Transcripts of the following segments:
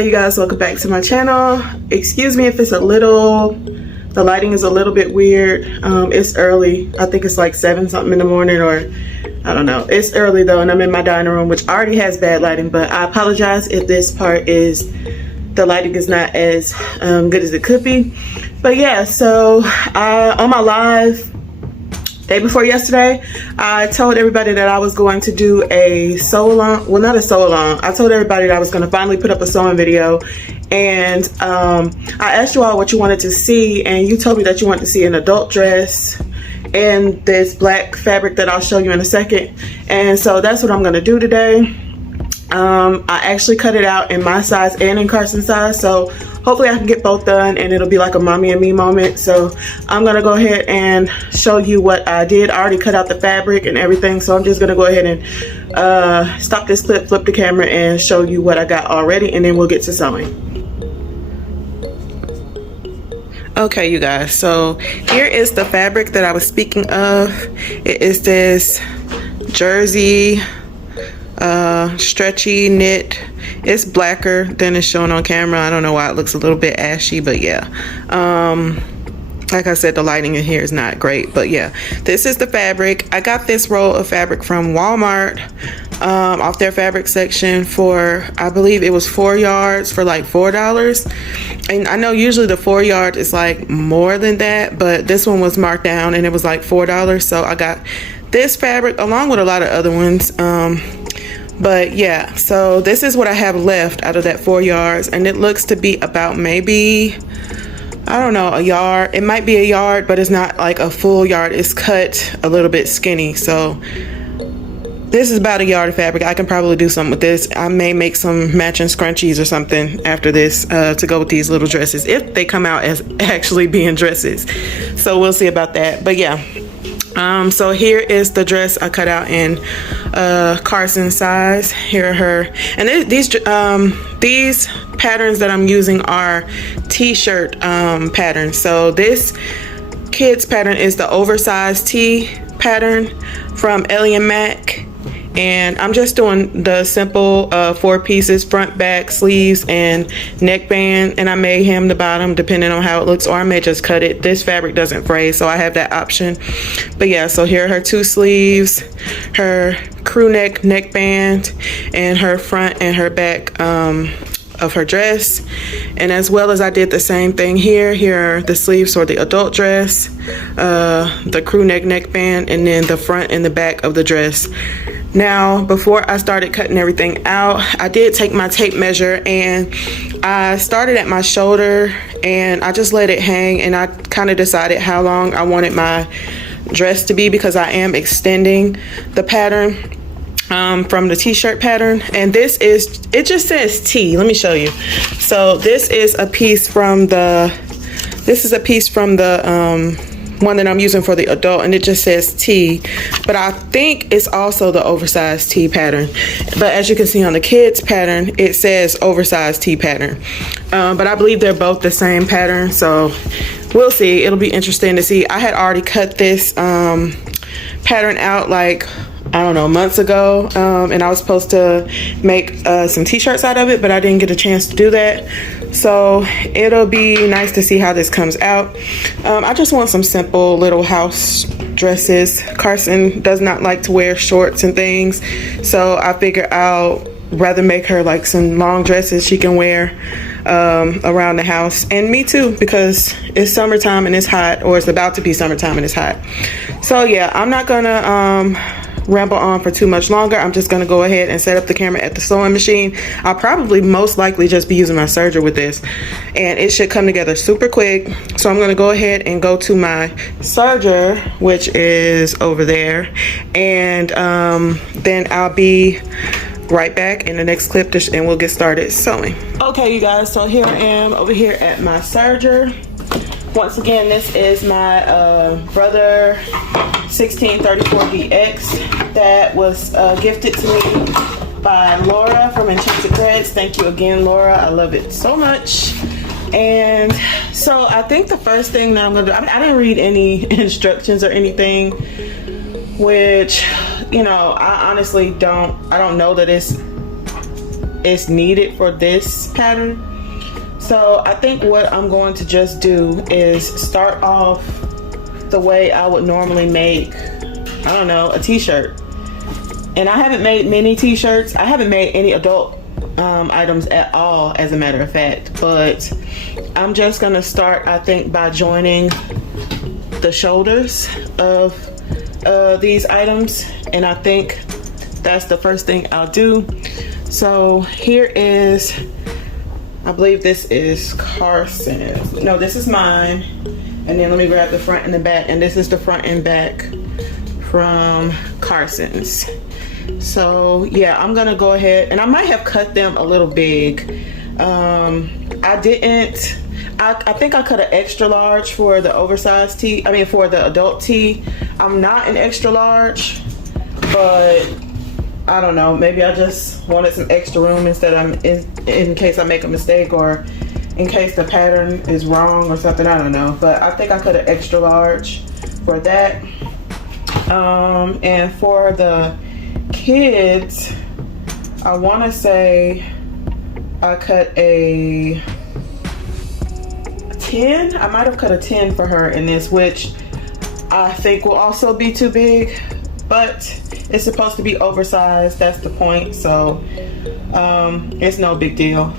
Okay, you guys, welcome back to my channel. Excuse me if it's the lighting is a little bit weird. It's early. I think it's like 7 something in the morning, or I don't know. It's early though, and I'm in my dining room, which already has bad lighting, but I apologize if this part is, the lighting is not as good as it could be. But yeah, so on my live day before yesterday, I told everybody that I was going to do a sew along. Well, not a sew along. I told everybody that I was going to finally put up a sewing video, and I asked you all what you wanted to see, and you told me that you wanted to see an adult dress and this black fabric that I'll show you in a second. And so that's what I'm going to do today. I actually cut it out in my size and in Carson's size, so hopefully I can get both done and it'll be like a mommy and me moment. So I'm gonna go ahead and show you what I did. I already cut out the fabric and everything, so I'm just gonna go ahead and stop this clip, flip the camera, and show you what I got already, and then we'll get to sewing. Okay, you guys, so here is the fabric that I was speaking of. It is this jersey stretchy knit. It's blacker than it's shown on camera. I don't know why it looks a little bit ashy, but yeah, like I said, the lighting in here is not great, but yeah, this is the fabric. I got this roll of fabric from Walmart, off their fabric section for, I believe it was 4 yards for like $4. And I know usually the 4 yard is like more than that, but this one was marked down and it was like $4. So I got this fabric along with a lot of other ones. But yeah, so this is what I have left out of that 4 yards, and it looks to be about maybe, I don't know, a yard. It might be a yard, but it's not like a full yard. It's cut a little bit skinny. So this is about a yard of fabric. I can probably do something with this. I may make some matching scrunchies or something after this to go with these little dresses, if they come out as actually being dresses. So we'll see about that. But yeah. So here is the dress I cut out in Carson's size. Here are her, and these patterns that I'm using are t-shirt patterns. So this kids pattern is the oversized tee pattern from Ellie and Mac, and I'm just doing the simple 4 pieces, front, back, sleeves, and neckband, and I may hem the bottom depending on how it looks, or I may just cut it. This fabric doesn't fray, so I have that option. But yeah, so here are her 2 sleeves, her crew neck neckband, and her front and her back of her dress. And as well as I did the same thing here. Here are the sleeves for the adult dress, the crew neck neckband, and then the front and the back of the dress. Now, before I started cutting everything out, I did take my tape measure, and I started at my shoulder and I just let it hang, and I kind of decided how long I wanted my dress to be, because I am extending the pattern from the t-shirt pattern. And this is, it just says T. Let me show you. So this is a piece from the one that I'm using for the adult, and it just says T, but I think it's also the oversized T pattern. But as you can see on the kids pattern, it says oversized T pattern, but I believe they're both the same pattern, so we'll see. It'll be interesting to see. I had already cut this pattern out like, I don't know, months ago, and I was supposed to make some t-shirts out of it, but I didn't get a chance to do that. So it'll be nice to see how this comes out. I just want some simple little house dresses. Carson does not like to wear shorts and things, so I figure I'll rather make her like some long dresses she can wear around the house, and me too, because it's summertime and it's hot, or it's about to be summertime and it's hot. So yeah, I'm not gonna ramble on for too much longer. I'm just gonna go ahead and set up the camera at the sewing machine. I'll probably most likely just be using my serger with this, and it should come together super quick. So I'm gonna go ahead and go to my serger, which is over there, and then I'll be right back in the next clip and we'll get started sewing. Okay, you guys, so here I am over here at my serger. Once again, this is my brother 1634DX that was gifted to me by Laura from Enchanted Threads. Thank you again, Laura. I love it so much. And so I think the first thing that I'm gonna do, I didn't read any instructions or anything, which, you know, I honestly don't know that it's is needed for this pattern. So I think what I'm going to just do is start off the way I would normally make, I don't know, a t-shirt. And I haven't made many t-shirts. I haven't made any adult items at all, as a matter of fact. But I'm just gonna start, I think, by joining the shoulders of these items. And I think that's the first thing I'll do. So here is, I believe this is Carson's. No, this is mine. And then let me grab the front and the back. And this is the front and back from Carson's. So yeah, I'm gonna go ahead, and I might have cut them a little big. I didn't. I think I cut an extra large for the oversized tee. I mean, for the adult tee. I'm not an extra large, but I don't know. Maybe I just wanted some extra room instead of in case I make a mistake or in case the pattern is wrong or something. I don't know. But I think I cut an extra large for that. And for the kids, I want to say I cut a 10. I might have cut a 10 for her in this, which I think will also be too big, but it's supposed to be oversized. That's the point. So it's no big deal.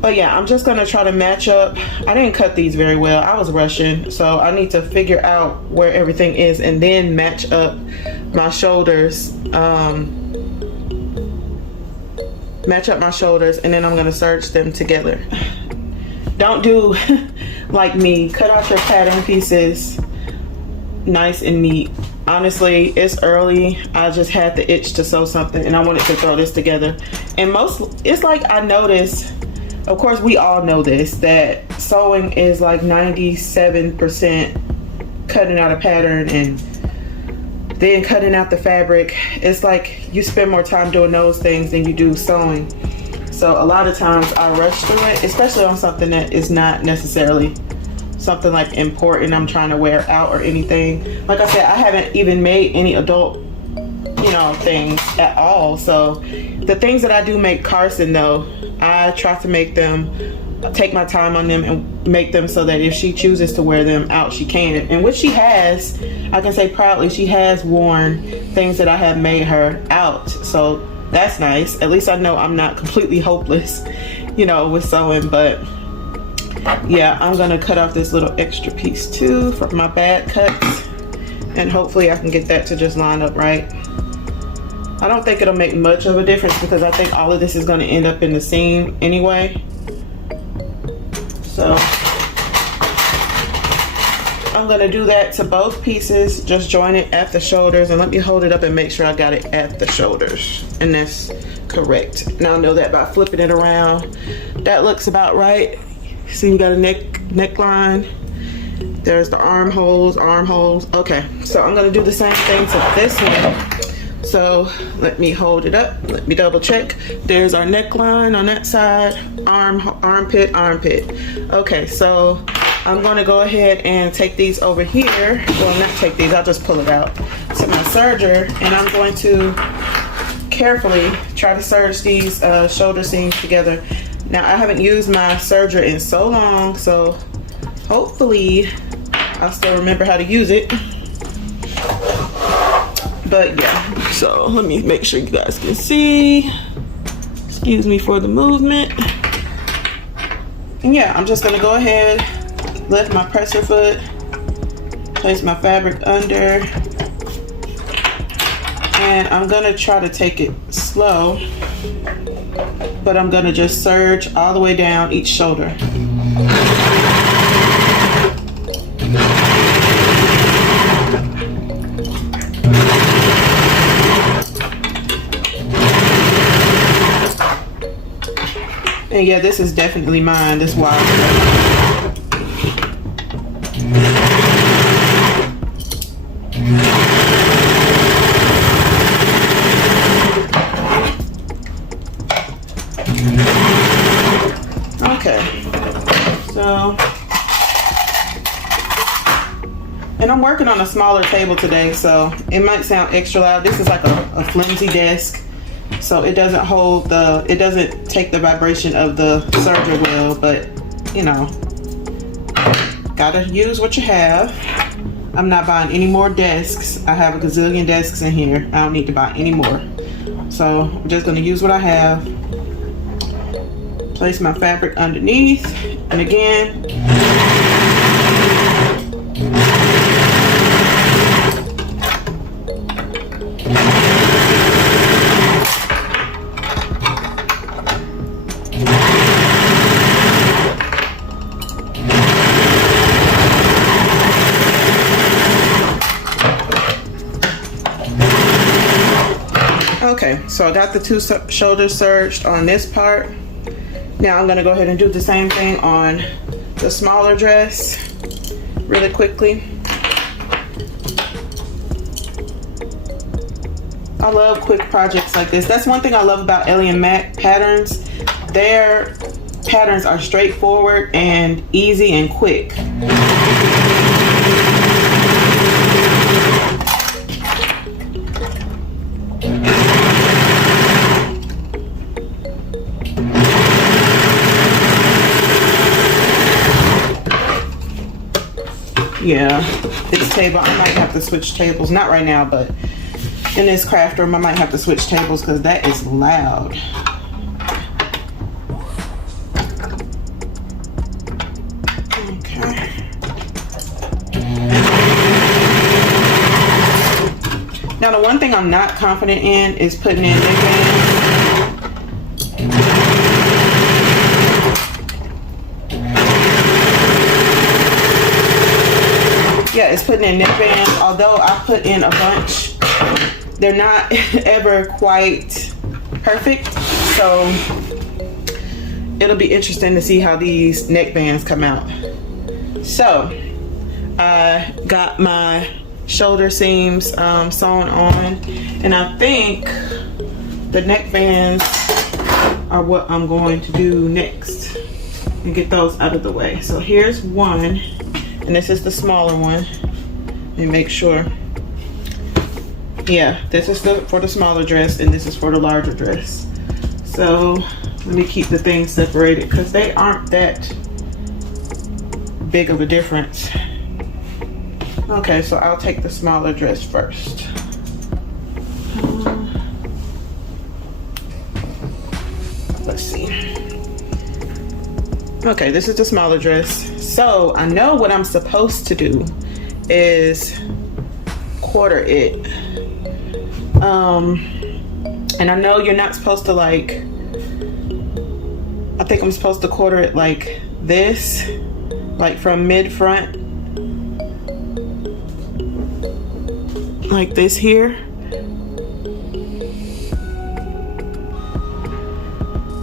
But yeah, I'm just gonna try to match up. I didn't cut these very well. I was rushing, so I need to figure out where everything is and then match up my shoulders. Match up my shoulders, and then I'm gonna serge them together. Don't do like me. Cut out your pattern pieces nice and neat. Honestly, it's early. I just had the itch to sew something, and I wanted to throw this together. And it's like I noticed. Of course, we all know this, that sewing is like 97% cutting out a pattern and then cutting out the fabric. It's like you spend more time doing those things than you do sewing. So a lot of times I rush through it, especially on something that is not necessarily something like important I'm trying to wear out or anything. Like I said, I haven't even made any adult, you know, things at all. So the things that I do make Carson though, I try to make them, take my time on them and make them so that if she chooses to wear them out, she can. And which she has, I can say proudly, she has worn things that I have made her out. So that's nice. At least I know I'm not completely hopeless, you know, with sewing. But yeah, I'm gonna cut off this little extra piece too for my bad cuts. And hopefully I can get that to just line up right. I don't think it'll make much of a difference because I think all of this is going to end up in the seam anyway. So I'm going to do that to both pieces. Just join it at the shoulders, and let me hold it up and make sure I got it at the shoulders. And that's correct. Now I know that by flipping it around. That looks about right. See, you got a neckline. There's the armholes. Okay, so I'm going to do the same thing to this one. So let me hold it up. Let me double check. There's our neckline on that side. Armpit. Okay, so I'm going to go ahead and take these over here. Well, not take these. I'll just pull it out to my serger, and I'm going to carefully try to serge these shoulder seams together. Now, I haven't used my serger in so long, so hopefully I'll still remember how to use it. But yeah, so let me make sure you guys can see. Excuse me for the movement. And yeah, I'm just gonna go ahead, lift my presser foot, place my fabric under, and I'm gonna try to take it slow, but I'm gonna just serge all the way down each shoulder. And yeah, this is definitely mine, this wire. Okay, so, and I'm working on a smaller table today, so it might sound extra loud. This is like a flimsy desk. so it doesn't hold the, it doesn't take the vibration of the serger well, but you know, gotta use what you have. I'm not buying any more desks. I have a gazillion desks in here. I don't need to buy any more. So I'm just gonna use what I have. Place my fabric underneath, and again, okay, so I got the two shoulders serged on this part. Now I'm gonna go ahead and do the same thing on the smaller dress really quickly. I love quick projects like this. That's one thing I love about Alien Mac patterns. Their patterns are straightforward and easy and quick. Yeah, this table, I might have to switch tables. Not right now, but in this craft room, I might have to switch tables because that is loud. Okay. Now, the one thing I'm not confident in is putting in neckbands. Yeah, it's putting in neckbands. Although I put in a bunch, they're not ever quite perfect. So it'll be interesting to see how these neckbands come out. So I got my shoulder seams sewn on, and I think the neckbands are what I'm going to do next and get those out of the way. So here's one. And this is the smaller one. Let me make sure. Yeah, this is for the smaller dress, and this is for the larger dress. So let me keep the things separated because they aren't that big of a difference. Okay, so I'll take the smaller dress first. Let's see. Okay, this is the smaller dress. So I know what I'm supposed to do is quarter it. And I know you're not supposed to, like, I think I'm supposed to quarter it like this, like from mid front, like this here.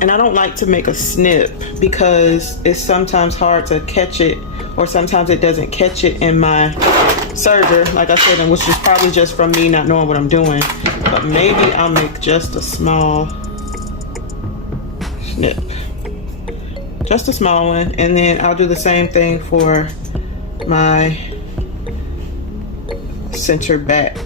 And I don't like to make a snip because it's sometimes hard to catch it, or sometimes it doesn't catch it in my serger, like I said, and which is probably just from me not knowing what I'm doing. But maybe I'll make just a small snip, just a small one, and then I'll do the same thing for my center back.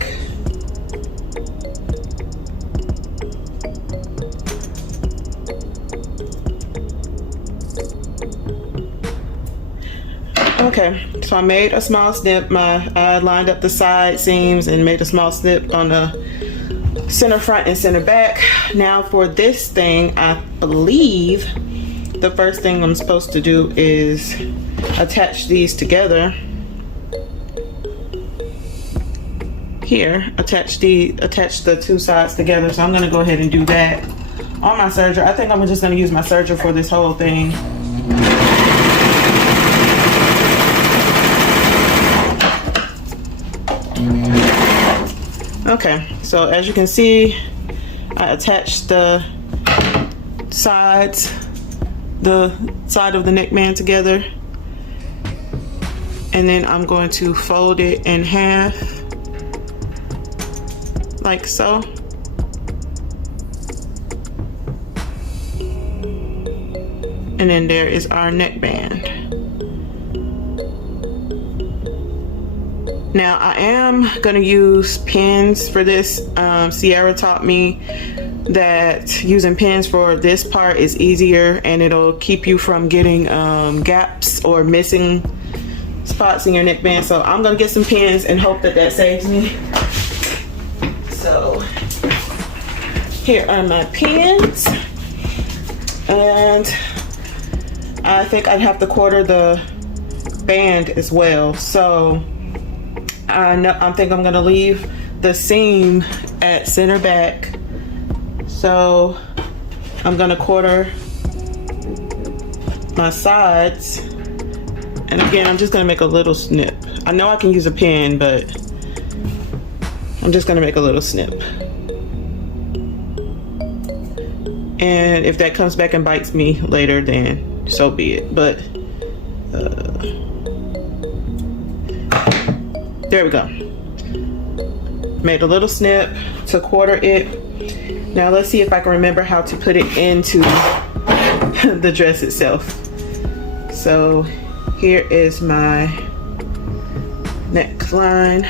Okay, so I made a small snip. I lined up the side seams and made a small snip on the center front and center back. Now for this thing, I believe the first thing I'm supposed to do is attach these together. Here, attach the two sides together. So I'm gonna go ahead and do that on my serger. I think I'm just gonna use my serger for this whole thing. Okay, so as you can see, I attached the sides, the side of the neckband together, and then I'm going to fold it in half, like so. And then there is our neckband. Now I am gonna use pins for this. Sierra taught me that using pins for this part is easier, and it'll keep you from getting gaps or missing spots in your neckband. So I'm gonna get some pins and hope that that saves me. So here are my pins, and I think I'd have to quarter the band as well. So I think I'm gonna leave the seam at center back. So I'm gonna quarter my sides, and again I'm just gonna make a little snip. I know I can use a pin, but I'm just gonna make a little snip, and if that comes back and bites me later, then so be it. But there we go. Made a little snip to quarter it. Now let's see if I can remember how to put it into the dress itself. So here is my neckline,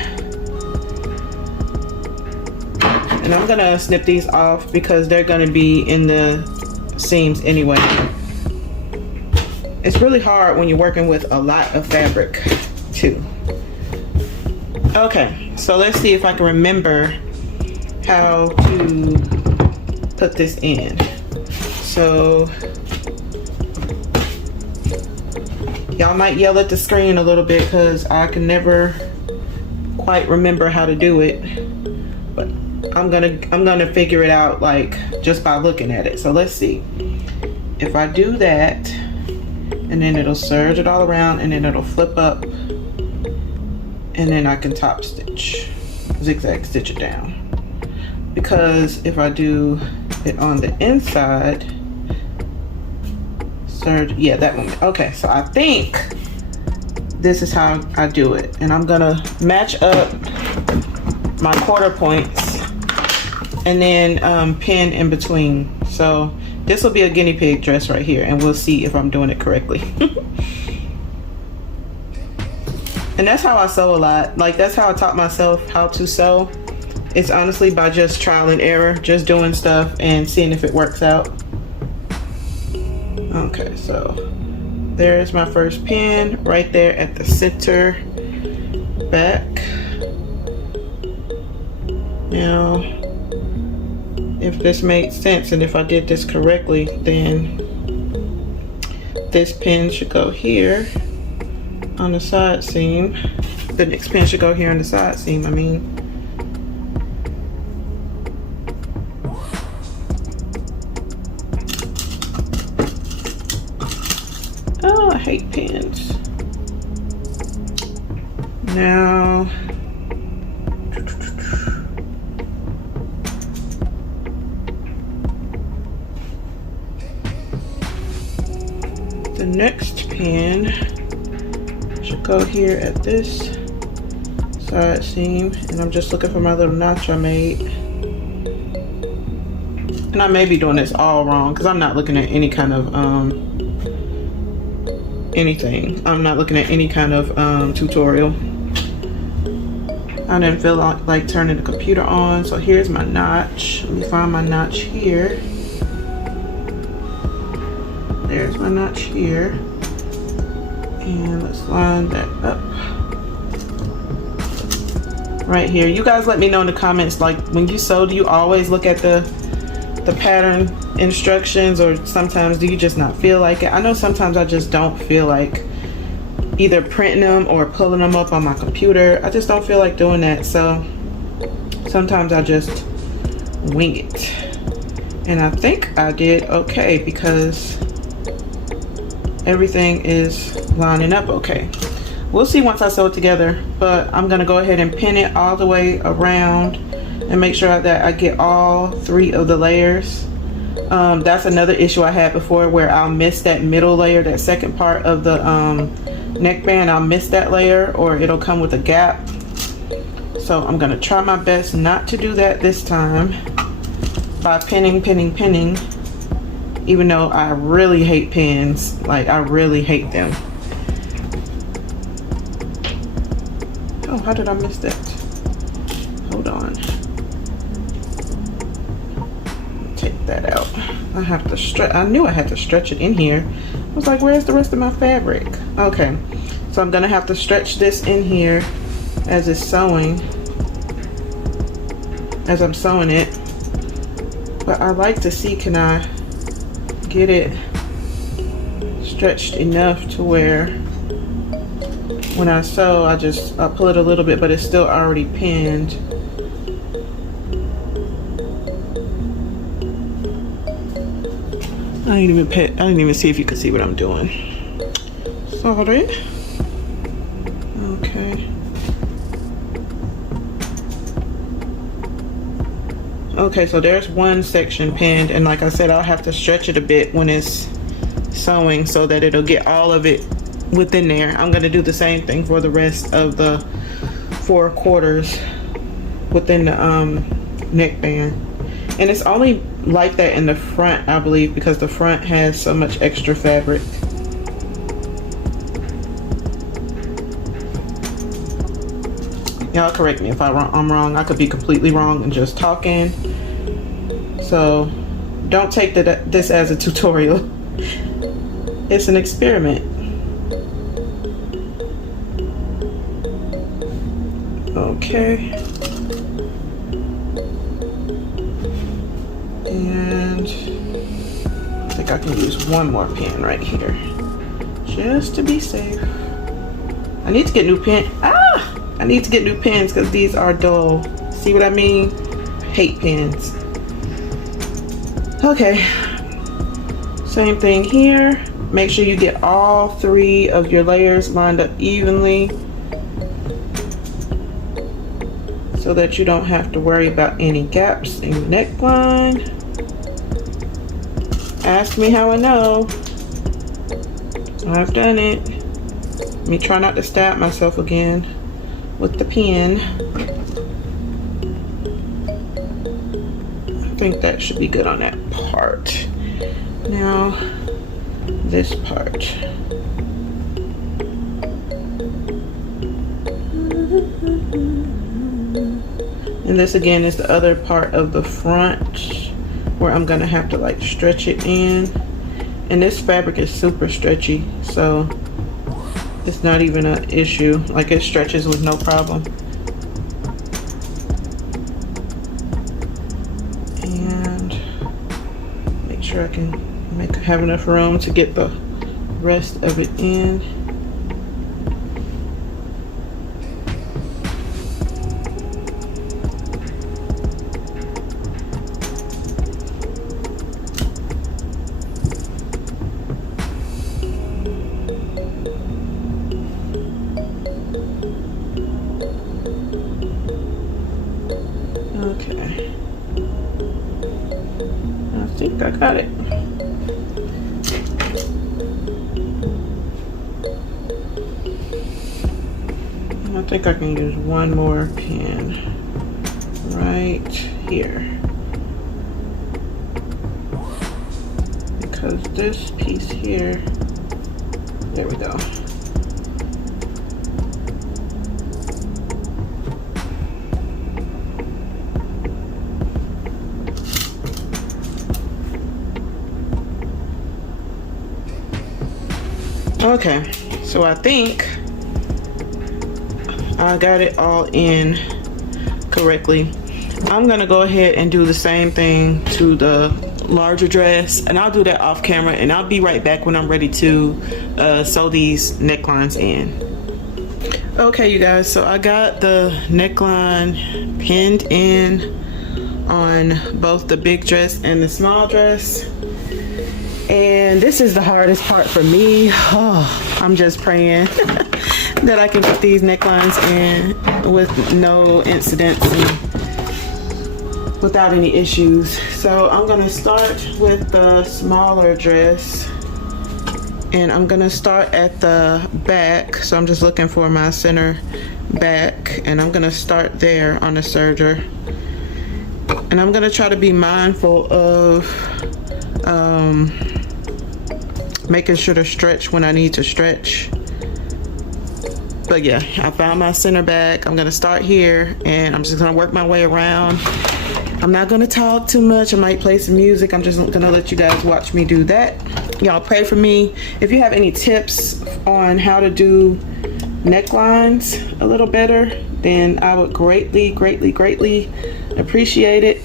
and I'm gonna snip these off because they're gonna be in the seams anyway. It's really hard when you're working with a lot of fabric too. Okay, so let's see if I can remember how to put this in. So y'all might yell at the screen a little bit because I can never quite remember how to do it, but I'm gonna figure it out, like just by looking at it. So let's see. If I do that, and then it'll serge it all around, and then it'll flip up, and then I can top stitch, zigzag stitch it down. Because if I do it on the inside, serge, yeah, that one. Okay, so I think this is how I do it, and I'm gonna match up my quarter points and then pin in between. So this will be a guinea pig dress right here, and we'll see if I'm doing it correctly. And that's how I sew a lot. Like, that's how I taught myself how to sew. It's honestly by just trial and error, just doing stuff and seeing if it works out. Okay, so there's my first pin right there at the center back. Now, if this makes sense and if I did this correctly, then this pin should go here on the side seam. The next pin should go here on the side seam, I mean. Oh, I hate pins. Now, the next pin should go here at this side seam, and I'm just looking for my little notch I made. And I may be doing this all wrong because I'm not looking at any kind of anything. I'm not looking at any kind of tutorial. I didn't feel like turning the computer on. So here's my notch. Let me find my notch here. There's my notch here. And let's line that up right here. You guys let me know in the comments, like, when you sew, do you always look at the pattern instructions, or sometimes do you just not feel like it? I know sometimes I just don't feel like either printing them or pulling them up on my computer. I just don't feel like doing that, so sometimes I just wing it. And I think I did okay because everything is lining up okay. We'll see once I sew it together, but I'm gonna go ahead and pin it all the way around and make sure that I get all 3 of the layers. That's another issue I had before, where I'll miss that middle layer, that second part of the neckband. I'll miss that layer, or it'll come with a gap. So I'm gonna try my best not to do that this time by pinning, even though I really hate pins. Like, I really hate them. Oh, how did I miss that? Hold on. I have to stretch. I knew I had to stretch it in here. I was like, where's the rest of my fabric? Okay, so I'm gonna have to stretch this in here as it's sewing, as I'm sewing it. But I like to see, can I get it stretched enough to where when I sew, I pull it a little bit, but it's still already pinned. I didn't even see if you could see what I'm doing. Sorry. Okay. Okay, so there's one section pinned, and like I said, I'll have to stretch it a bit when it's sewing so that it'll get all of it within there. I'm gonna do the same thing for the rest of the 4 quarters within the neckband. And it's only like that in the front, I believe, because the front has so much extra fabric. Y'all correct me if I'm wrong. I could be completely wrong and just talking. So don't take this as a tutorial. It's an experiment. Okay. And I think I can use one more pin right here, just to be safe. I need to get new pin. I need to get new pins because these are dull. See what I mean? Hate pins. Okay. Same thing here. Make sure you get all 3 of your layers lined up evenly so that you don't have to worry about any gaps in your neckline. Ask me how I know. I've done it. Let me try not to stab myself again with the pen. I think that should be good on that part. Now, this part. And this again is the other part of the front where I'm gonna have to like stretch it in. And this fabric is super stretchy, so it's not even an issue. Like, it stretches with no problem. And make sure I can have enough room to get the rest of it in. Okay, I think I got it. And I think I can use one more pin right here, because this piece here, there we go. Okay, so I think I got it all in correctly. I'm gonna go ahead and do the same thing to the larger dress, and I'll do that off camera, and I'll be right back when I'm ready to sew these necklines in. Okay, you guys, so I got the neckline pinned in on both the big dress and the small dress. And this is the hardest part for me. Oh, I'm just praying that I can get these necklines in with no incidents and without any issues. So I'm gonna start with the smaller dress, and I'm gonna start at the back. So I'm just looking for my center back, and I'm gonna start there on the serger. And I'm gonna try to be mindful of making sure to stretch when I need to stretch. But yeah, I found my center back. I'm gonna start here, and I'm just gonna work my way around I'm not gonna talk too much. I might play some music. I'm just gonna let you guys watch me do that. Y'all pray for me. If you have any tips on how to do necklines a little better, then I would greatly appreciate it.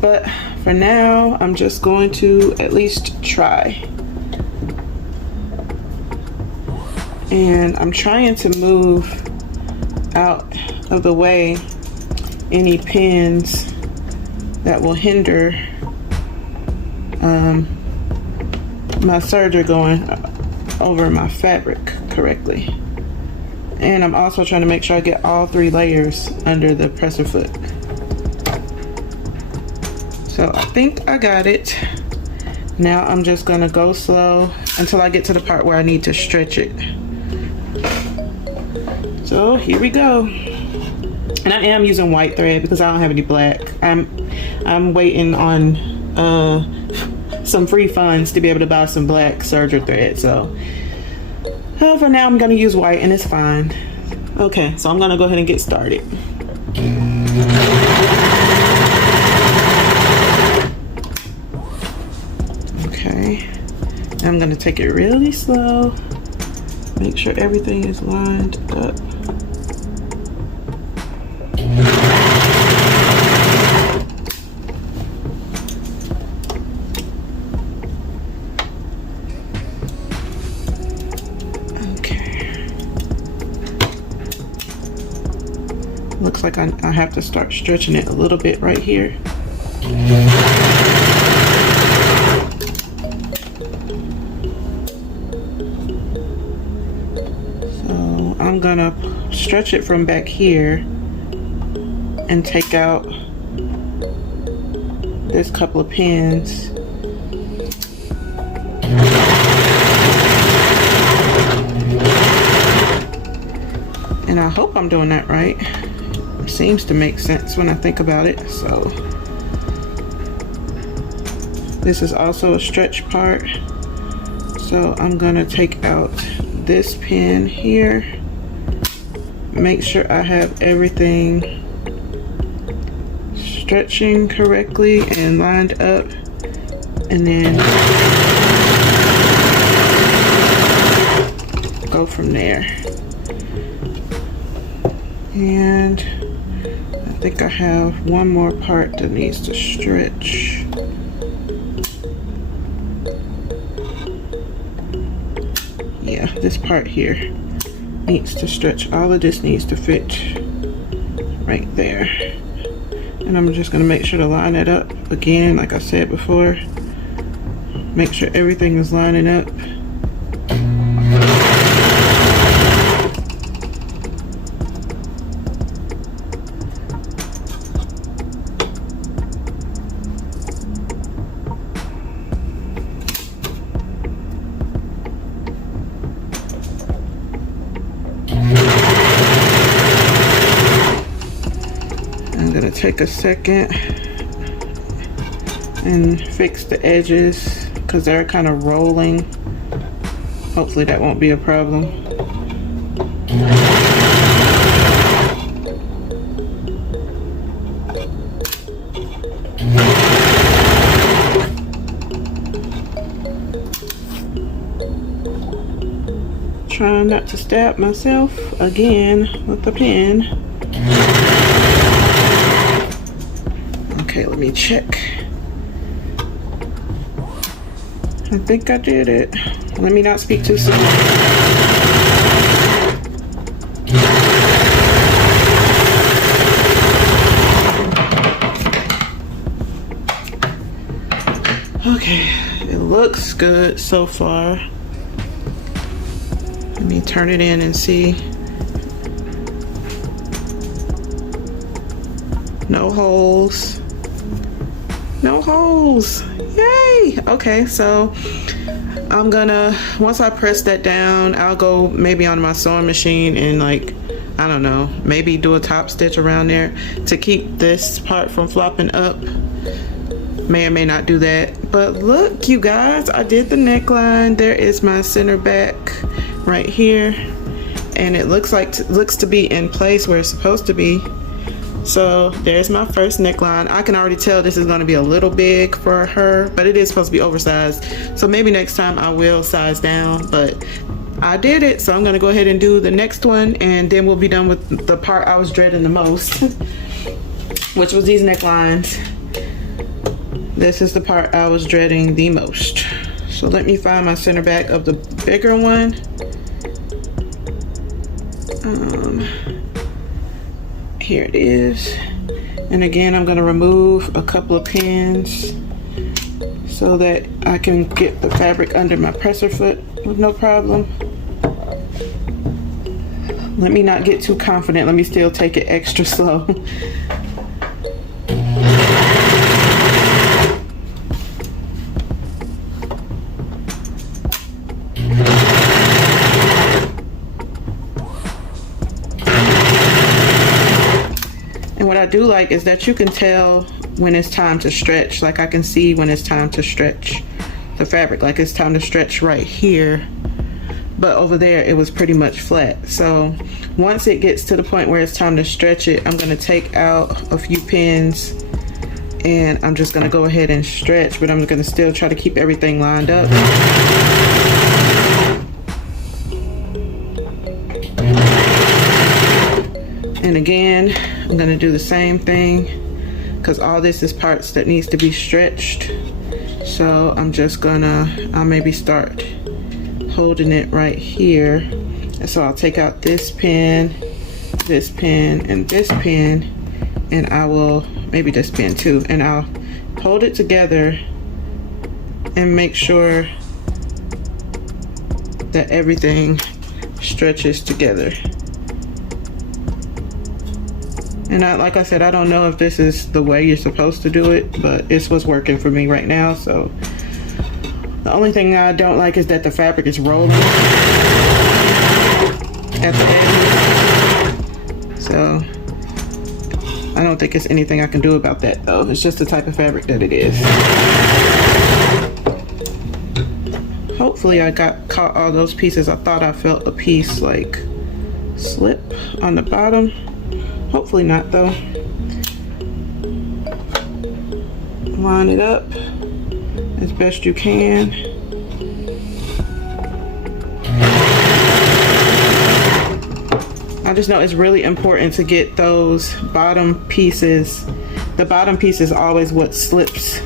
But for now, I'm just going to at least try. And I'm trying to move out of the way any pins that will hinder my serger going over my fabric correctly. And I'm also trying to make sure I get all 3 layers under the presser foot. So I think I got it. Now I'm just gonna go slow until I get to the part where I need to stretch it. So here we go. And I am using white thread because I don't have any black. I'm waiting on some free funds to be able to buy some black serger thread. So for now I'm gonna use white and it's fine. Okay, so I'm gonna go ahead and get started. Okay, I'm gonna take it really slow. Make sure everything is lined up. Looks like I have to start stretching it a little bit right here. So I'm gonna stretch it from back here and take out this couple of pins. And I hope I'm doing that right. It seems to make sense when I think about it. So this is also a stretch part. So I'm gonna take out this pin here. Make sure I have everything stretching correctly and lined up. And then go from there. And I think I have one more part that needs to stretch. Yeah, this part here needs to stretch. All of this needs to fit right there. And I'm just gonna make sure to line it up again, like I said before. Make sure everything is lining up. I'm gonna take a second and fix the edges because they're kind of rolling. Hopefully that won't be a problem. Trying not to stab myself again with the pen. Okay, let me check. I think I did it. Let me not speak too soon. Okay, it looks good so far. Let me turn it in and see. No holes. No holes. Yay! Okay, so I'm gonna, once I press that down, I'll go maybe on my sewing machine and, like, I don't know, maybe do a top stitch around there to keep this part from flopping up. May or may not do that. But look, you guys, I did the neckline. There is my center back right here, and it looks to be in place where it's supposed to be. So there's my first neckline. I can already tell this is going to be a little big for her, but it is supposed to be oversized. So maybe next time I will size down, but I did it. So I'm going to go ahead and do the next one, and then we'll be done with the part I was dreading the most, which was these necklines. This is the part I was dreading the most. So let me find my center back of the bigger one. Here it is. And again, I'm going to remove a couple of pins so that I can get the fabric under my presser foot with no problem. Let me not get too confident. Let me still take it extra slow. And what I do like is that you can tell when it's time to stretch. Like I can see when it's time to stretch the fabric. Like it's time to stretch right here. But over there it was pretty much flat. So once it gets to the point where it's time to stretch it, I'm gonna take out a few pins and I'm just gonna go ahead and stretch, but I'm gonna still try to keep everything lined up. And again, I'm gonna do the same thing because all this is parts that needs to be stretched. So I'm just gonna, I'll maybe start holding it right here. And so I'll take out this pin, and this pin, and I will, maybe this pin too, and I'll hold it together and make sure that everything stretches together. And like I said, I don't know if this is the way you're supposed to do it, but it's what's working for me right now. So the only thing I don't like is that the fabric is rolling at the edge. So I don't think it's anything I can do about that though. It's just the type of fabric that it is. Hopefully I caught all those pieces. I thought I felt a piece like slip on the bottom. Hopefully not though. Line it up as best you can. I just know it's really important to get those bottom pieces. The bottom piece is always what slips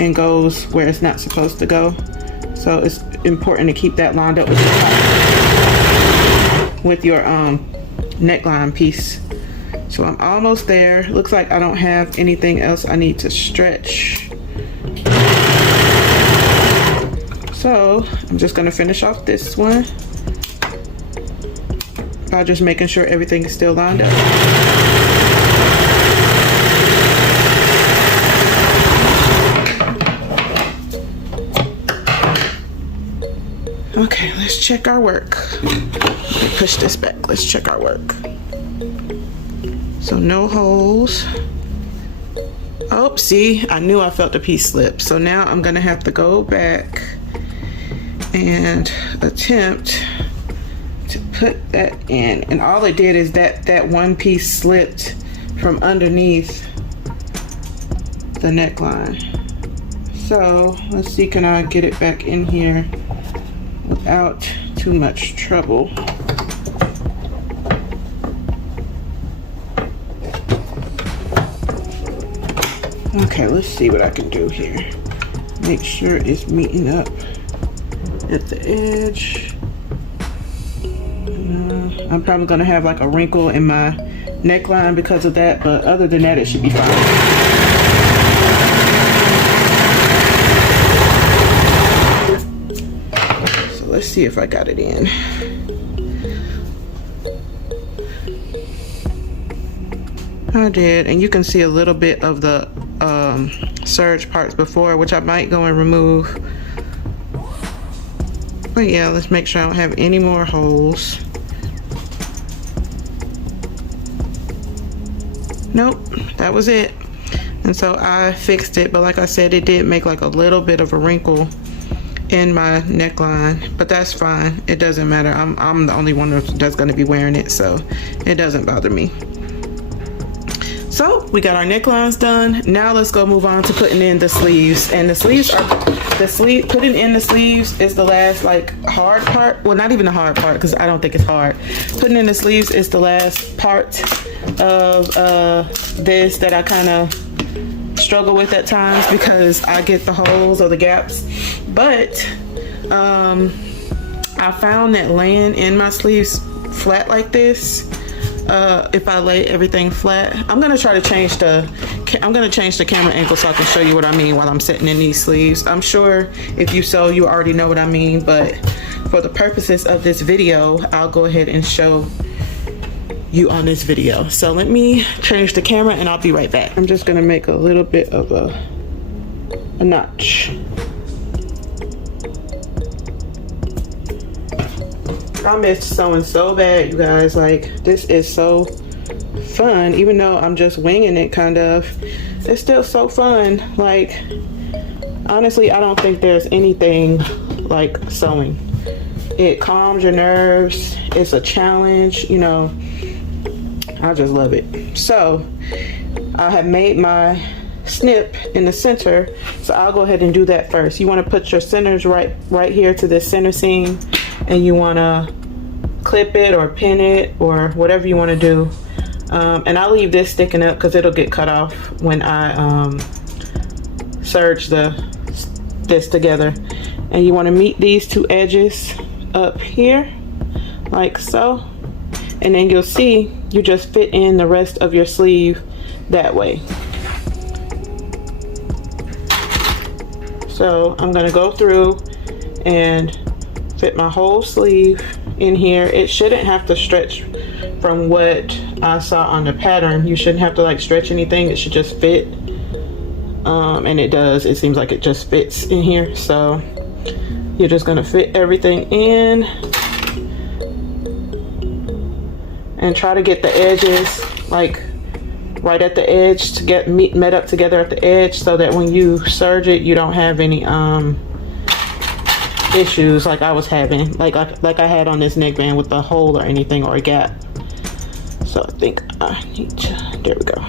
and goes where it's not supposed to go. So it's important to keep that lined up with your neckline piece. So I'm almost there. Looks like I don't have anything else I need to stretch. So I'm just gonna finish off this one by just making sure everything is still lined up. Okay, let's check our work. Push this back. Let's check our work. So no holes. Oh, see, I knew I felt the piece slip. So now I'm gonna have to go back and attempt to put that in. And all it did is that one piece slipped from underneath the neckline. So let's see, can I get it back in here without too much trouble? Okay, let's see what I can do here. Make sure it's meeting up at the edge. I'm probably gonna have like a wrinkle in my neckline because of that, but other than that, it should be fine. So let's see if I got it in. I did, and you can see a little bit of the serge parts before, which I might go and remove. But yeah, let's make sure I don't have any more holes. Nope, that was it. And so I fixed it, but like I said, it did make like a little bit of a wrinkle in my neckline, but that's fine. It doesn't matter. I'm the only one that's going to be wearing it, so it doesn't bother me. So we got our necklines done. Now let's go move on to putting in the sleeves. And the sleeves are, putting in the sleeves is the last like hard part. Well, not even the hard part because I don't think it's hard. Putting in the sleeves is the last part of this that I kind of struggle with at times because I get the holes or the gaps. But I found that laying in my sleeves flat like this, if I lay everything flat, I'm gonna change the camera angle so I can show you what I mean while I'm setting in these sleeves. I'm sure if you sew, you already know what I mean, but for the purposes of this video, I'll go ahead and show you on this video. So let me change the camera and I'll be right back. I'm just gonna make a little bit of a notch. I miss sewing so bad, you guys. Like, this is so fun. Even though I'm just winging it, kind of, it's still so fun. Like, honestly, I don't think there's anything like sewing. It calms your nerves. It's a challenge, you know. I just love it. So I have made my snip in the center, so I'll go ahead and do that first. You want to put your centers right here to this center seam, and you want to clip it or pin it or whatever you want to do. And I'll leave this sticking up because it'll get cut off when I serge this together. And you want to meet these two edges up here like so, and then you'll see you just fit in the rest of your sleeve that way. So I'm going to go through and fit my whole sleeve in here. It shouldn't have to stretch from what I saw on the pattern. You shouldn't have to like stretch anything. It should just fit. And it does. It seems like it just fits in here. So you're just going to fit everything in and try to get the edges like right at the edge to get met up together at the edge, so that when you serge it, you don't have any issues like I was having, like I had on this neckband with a hole or anything or a gap. So I think I need to, there we go.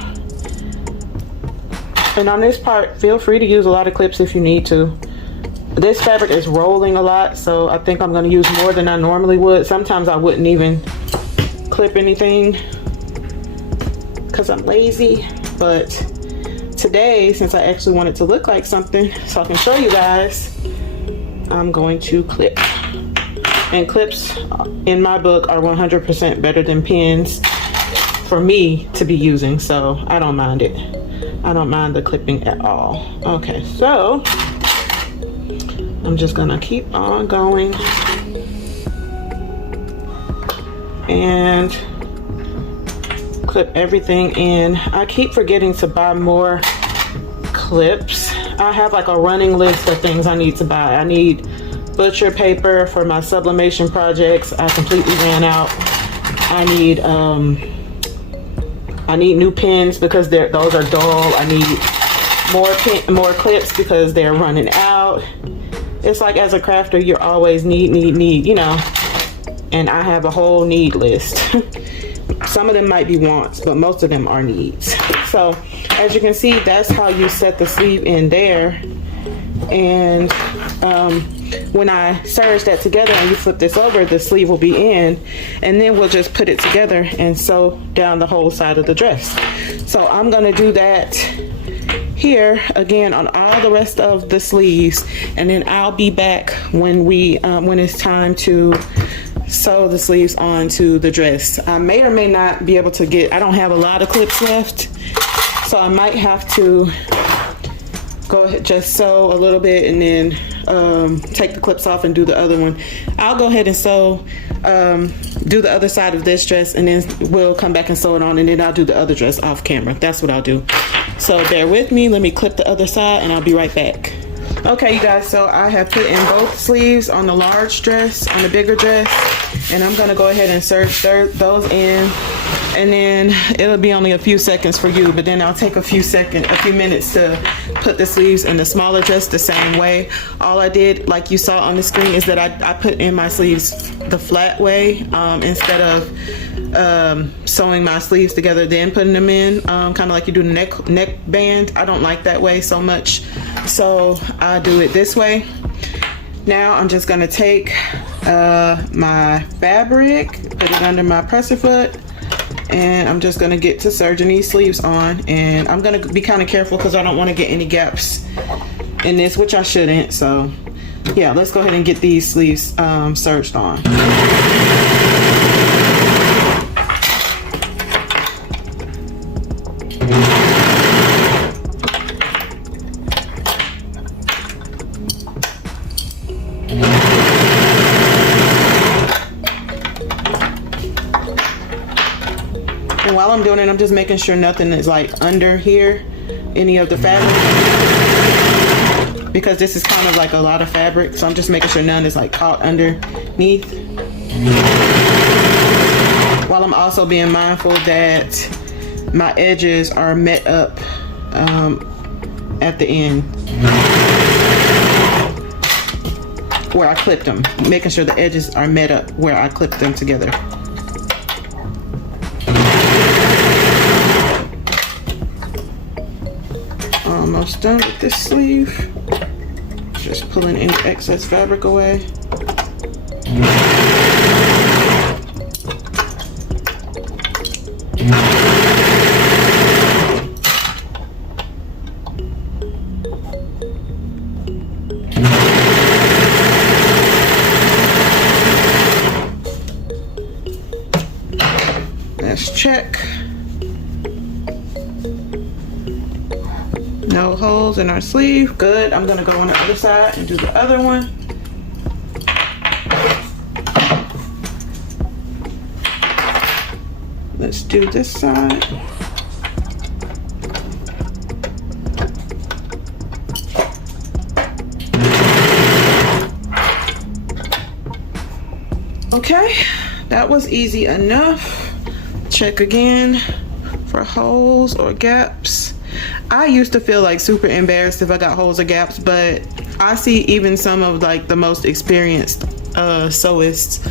And on this part, feel free to use a lot of clips if you need to. This fabric is rolling a lot, so I think I'm going to use more than I normally would. Sometimes I wouldn't even clip anything because I'm lazy, but today, since I actually want it to look like something so I can show you guys, I'm going to clip. And clips in my book are 100% better than pins for me to be using, so I don't mind it. I don't mind the clipping at all. Okay, so I'm just gonna keep on going and clip everything in. I keep forgetting to buy more clips. I have like a running list of things I need to buy. I need butcher paper for my sublimation projects. I completely ran out. I need new pins because those are dull. I need more clips because they're running out. It's like, as a crafter, you're always need, you know, and I have a whole need list. Some of them might be wants, but most of them are needs. So as you can see, that's how you set the sleeve in there. And when I serge that together and you flip this over, the sleeve will be in, and then we'll just put it together and sew down the whole side of the dress. So I'm gonna do that here again on all the rest of the sleeves, and then I'll be back when it's time to sew the sleeves onto the dress. I may or may not be able to I don't have a lot of clips left, so I might have to go ahead, just sew a little bit and then take the clips off and do the other one. I'll go ahead and sew, do the other side of this dress, and then we'll come back and sew it on, and then I'll do the other dress off camera. That's what I'll do. So bear with me. Let me clip the other side and I'll be right back. Okay, you guys, so I have put in both sleeves on the large dress, on the bigger dress, and I'm gonna go ahead and serge those in, and then it'll be only a few seconds for you, but then I'll take a few minutes to put the sleeves in the smaller dress the same way. All I did, like you saw on the screen, is that I put in my sleeves the flat way instead of sewing my sleeves together, then putting them in, kind of like you do the neck band. I don't like that way so much, so I do it this way. Now I'm just gonna take my fabric, put it under my presser foot, and I'm just gonna get to serging these sleeves on. And I'm gonna be kind of careful because I don't want to get any gaps in this, which I shouldn't. So yeah, let's go ahead and get these sleeves serged on. And while I'm doing it, I'm just making sure nothing is like under here, any of the fabric, because this is kind of like a lot of fabric, so I'm just making sure none is like caught underneath, while I'm also being mindful that my edges are met up at the end where I clipped them, making sure the edges are met up where I clipped them together. Almost done with this sleeve. Just pulling any excess fabric away. Let's check. No holes in our sleeve. Good. I'm gonna go on the other side and do the other one. Let's do this side. Okay, that was easy enough. Check again for holes or gaps. I used to feel like super embarrassed if I got holes or gaps, but I see even some of like the most experienced sewists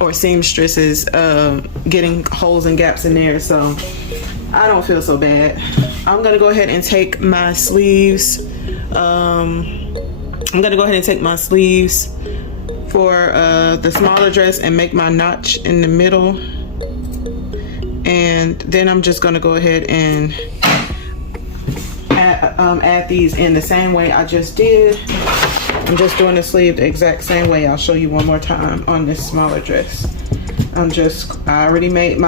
or seamstresses getting holes and gaps in there, so I don't feel so bad. I'm gonna go ahead and take my sleeves. For the smaller dress and make my notch in the middle, and then I'm just gonna go ahead and add these in the same way I just did. I'm just doing the sleeve the exact same way. I'll show you one more time on this smaller dress. I already made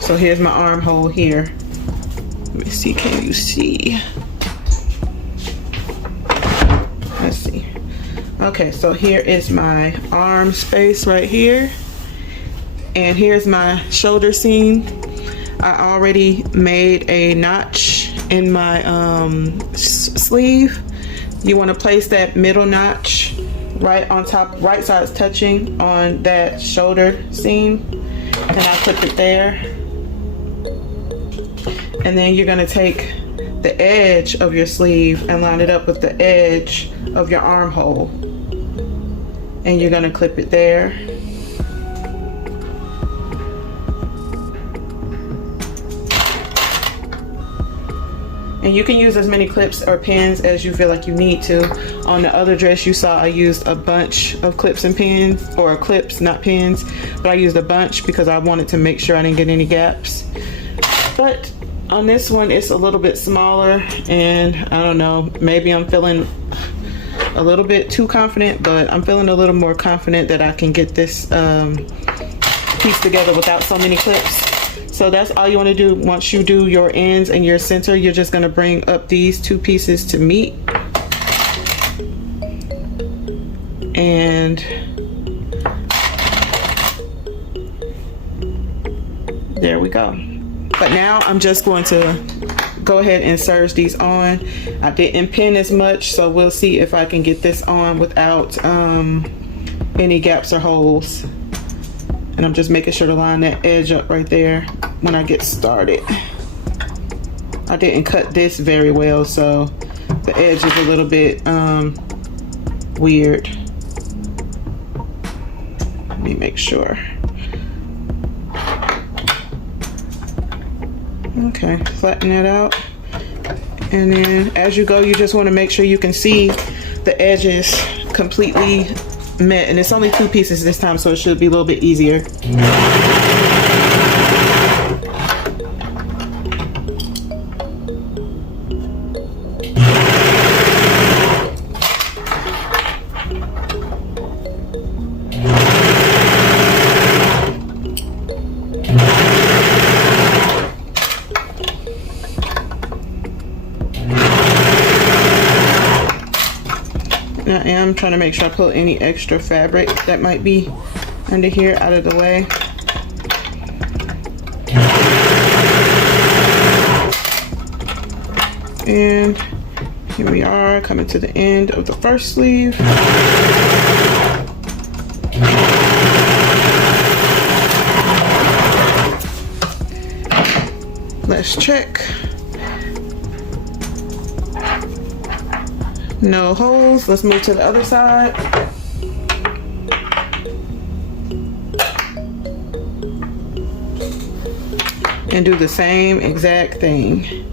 so here's my armhole here. Let me see, can you see? Let's see. Okay, so here is my arm space right here. And here's my shoulder seam. I already made a notch in my sleeve. You want to place that middle notch right on top, right side's touching on that shoulder seam, and I clip it there. And then you're going to take the edge of your sleeve and line it up with the edge of your armhole, and you're going to clip it there. And you can use as many clips or pins as you feel like you need to. On the other dress you saw, I used a bunch of clips and pins, or clips, not pins, but I used a bunch because I wanted to make sure I didn't get any gaps. But on this one, it's a little bit smaller, and I don't know, maybe I'm feeling a little bit too confident, but I'm feeling a little more confident that I can get this piece together without so many clips. So that's all you want to do. Once you do your ends and your center, you're just going to bring up these two pieces to meet. And there we go. But now I'm just going to go ahead and serge these on. I didn't pin as much, so we'll see if I can get this on without any gaps or holes. And I'm just making sure to line that edge up right there when I get started. I didn't cut this very well, so the edge is a little bit weird. Let me make sure. Okay, flatten it out. And then as you go, you just want to make sure you can see the edges completely met. And it's only 2 pieces this time, so it should be a little bit easier. I am trying to make sure I pull any extra fabric that might be under here out of the way. And here we are, coming to the end of the first sleeve. Let's check. No holes. Let's move to the other side. And do the same exact thing.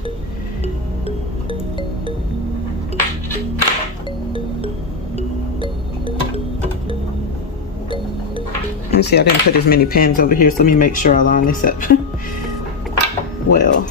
Let me see, I didn't put as many pins over here, so let me make sure I line this up well.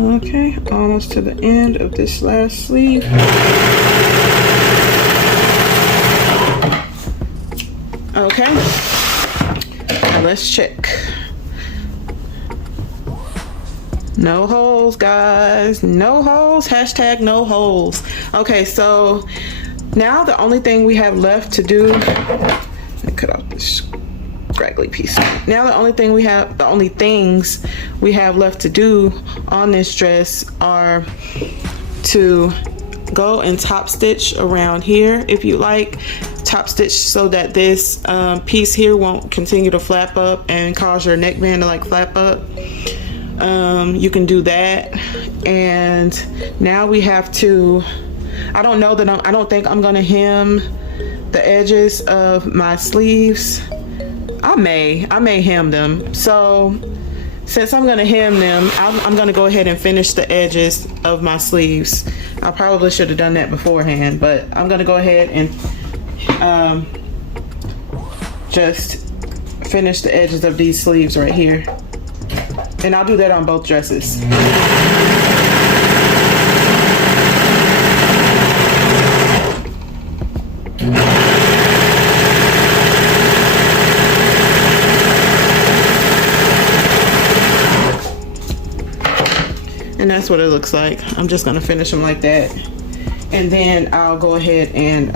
Okay, almost to the end of this last sleeve. Okay, now let's check. No holes, guys. No holes. Hashtag no holes. Okay, so now the only thing we have left to do, let me cut off this scraggly piece. Now the only things we have left to do on this dress are to go and top stitch around here if you like. Top stitch so that this piece here won't continue to flap up and cause your neckband to like flap up. You can do that. And now we have to, I don't think I'm gonna hem the edges of my sleeves. I may hem them. So since I'm gonna hem them, I'm gonna go ahead and finish the edges of my sleeves. I probably should have done that beforehand, but I'm gonna go ahead and just finish the edges of these sleeves right here. And I'll do that on both dresses. And that's what it looks like. I'm just gonna finish them like that. And then I'll go ahead and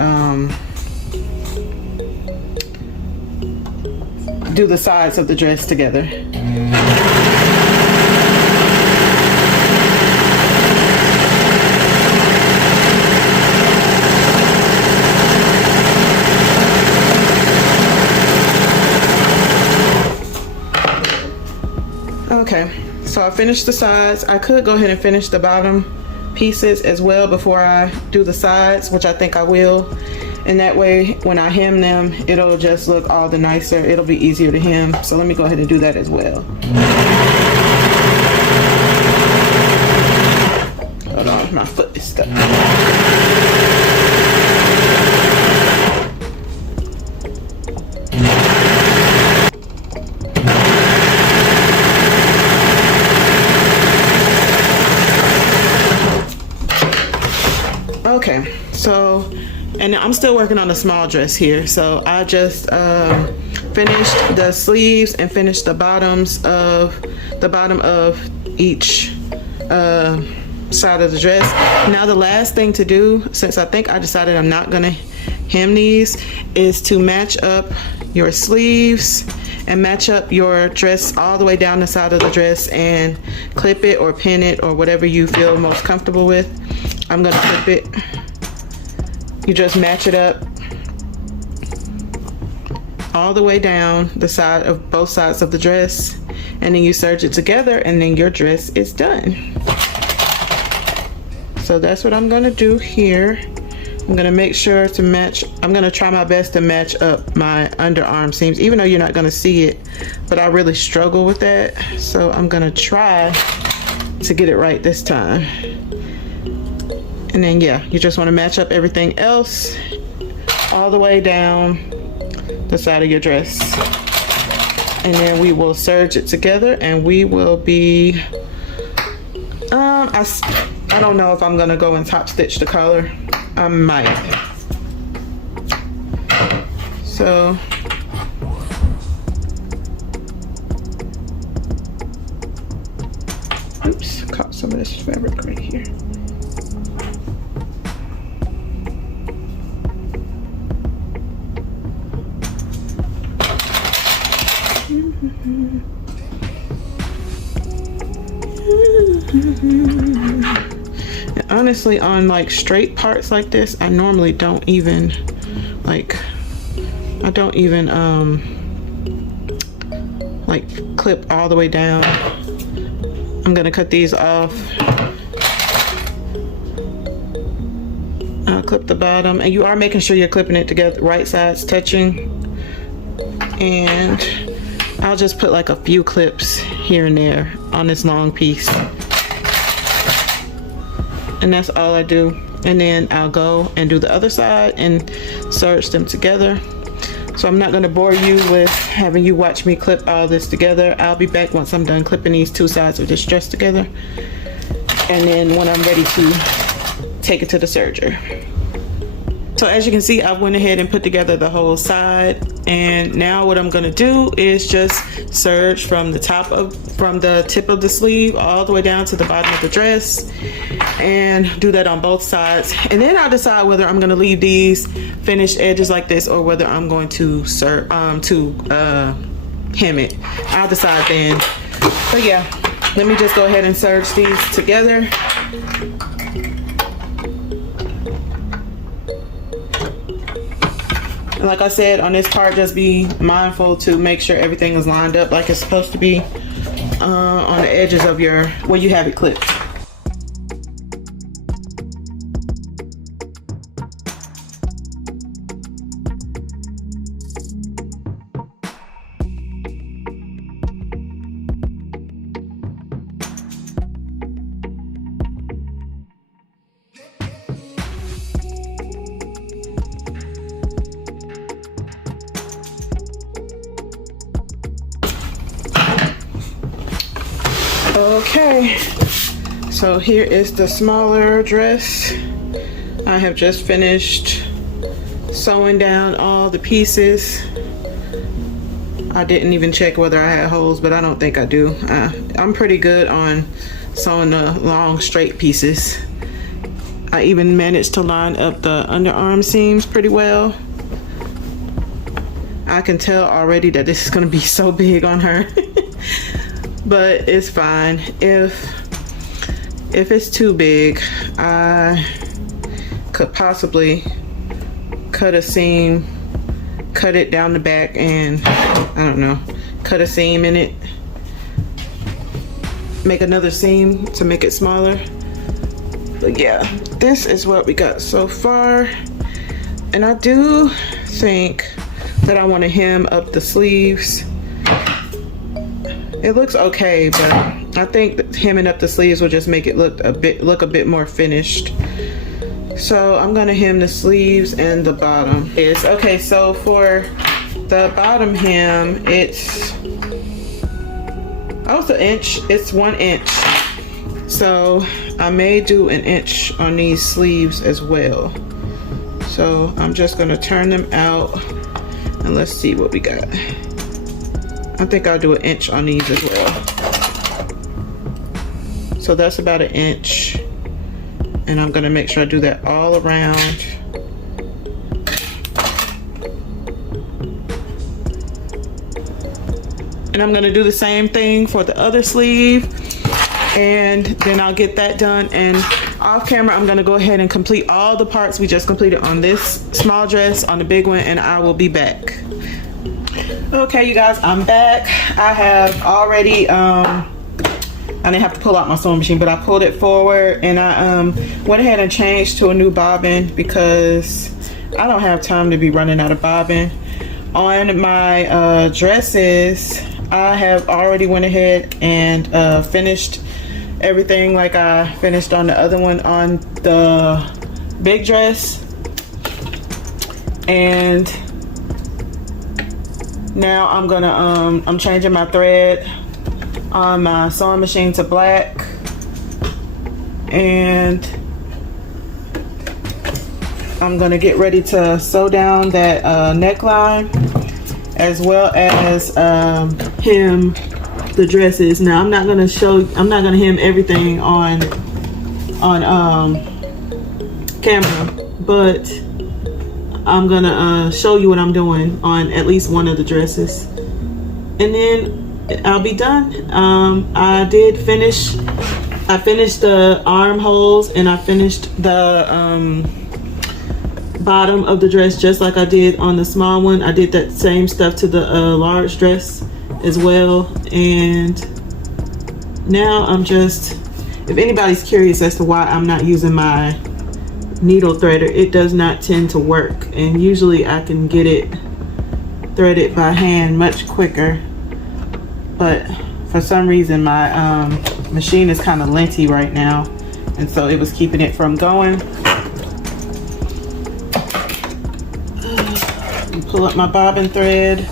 do the sides of the dress together. Okay, so I finished the sides. I could go ahead and finish the bottom pieces as well before I do the sides, which I think I will. And that way, when I hem them, it'll just look all the nicer. It'll be easier to hem. So let me go ahead and do that as well. Hold on, my foot is stuck. Okay, so, and I'm still working on a small dress here, so I just finished the sleeves and finished the bottom of each side of the dress. Now the last thing to do, since I think I decided I'm not gonna hem these, is to match up your sleeves and match up your dress all the way down the side of the dress and clip it or pin it or whatever you feel most comfortable with. I'm gonna clip it. You just match it up all the way down the side of both sides of the dress, and then you serge it together, and then your dress is done. So that's what I'm gonna do here. I'm gonna make sure to match, I'm gonna try my best to match up my underarm seams, even though you're not gonna see it, but I really struggle with that. So I'm gonna try to get it right this time. And then yeah, you just wanna match up everything else all the way down the side of your dress. And then we will serge it together, and we will be, I don't know if I'm gonna go and top stitch the collar. I might. So oops, caught some of this fabric right here. And honestly, on like straight parts like this, I normally don't even like, like clip all the way down. I'm gonna cut these off. I'll clip the bottom, and you are making sure you're clipping it together, right sides touching. And I'll just put like a few clips here and there on this long piece. And that's all I do. And then I'll go and do the other side and serge them together. So I'm not gonna bore you with having you watch me clip all this together. I'll be back once I'm done clipping these two sides of this dress together. And then when I'm ready to take it to the serger. So as you can see, I went ahead and put together the whole side, and now what I'm gonna do is just serge from the tip of the sleeve all the way down to the bottom of the dress, and do that on both sides. And then I'll decide whether I'm gonna leave these finished edges like this or whether I'm going to hem it. I'll decide then. But yeah, let me just go ahead and serge these together. Like I said, on this part, just be mindful to make sure everything is lined up like it's supposed to be on the edges of where you have it clipped. Okay, so here is the smaller dress. I have just finished sewing down all the pieces. I didn't even check whether I had holes, but I don't think I do. I'm pretty good on sewing the long straight pieces. I even managed to line up the underarm seams pretty well. I can tell already that this is gonna be so big on her. But it's fine. If it's too big, I could possibly cut a seam, cut it down the back, and I don't know, cut a seam in it, make another seam to make it smaller. But yeah, this is what we got so far. And I do think that I want to hem up the sleeves. It looks okay, but I think that hemming up the sleeves will just make it look a bit more finished. So I'm gonna hem the sleeves and the bottom. Okay, so for the bottom hem, it's an inch. It's 1 inch. So I may do an inch on these sleeves as well. So I'm just gonna turn them out. And let's see what we got. I think I'll do 1 inch on these as well. So that's about 1 inch. And I'm gonna make sure I do that all around. And I'm gonna do the same thing for the other sleeve. And then I'll get that done. And off camera, I'm gonna go ahead and complete all the parts we just completed on this small dress, on the big one, and I will be back. Okay, you guys, I'm back. I have already, I didn't have to pull out my sewing machine, but I pulled it forward, and I went ahead and changed to a new bobbin because I don't have time to be running out of bobbin. On my dresses, I have already went ahead and finished everything like I finished on the other one on the big dress. And now I'm gonna I'm changing my thread on my sewing machine to black, and I'm gonna get ready to sew down that neckline, as well as hem the dresses. Now I'm not gonna hem everything on camera, but I'm gonna show you what I'm doing on at least one of the dresses, and then I'll be done. I finished the armholes, and I finished the bottom of the dress just like I did on the small one. I did that same stuff to the large dress as well. And now I'm just, if anybody's curious as to why I'm not using my needle threader, it does not tend to work, and usually I can get it threaded by hand much quicker, but for some reason my machine is kind of linty right now, and so it was keeping it from going. Pull up my bobbin thread.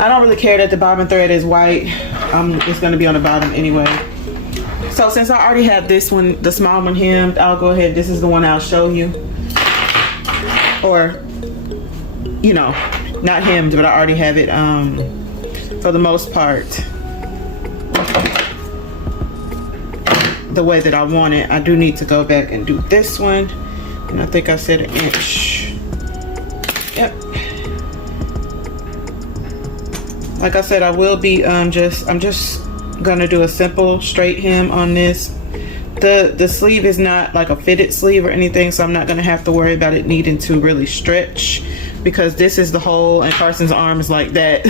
I don't really care that the bobbin thread is white. It's going to be on the bottom anyway. So since I already have this one, the small one hemmed, I'll go ahead. This is the one I'll show you. Or, you know, not hemmed, but I already have it for the most part the way that I want it. I do need to go back and do this one. And I think I said 1 inch. Yep. Like I said, I will be I'm just gonna do a simple straight hem on this. The sleeve is not like a fitted sleeve or anything, so I'm not gonna have to worry about it needing to really stretch, because this is the hole and Carson's arm is like that.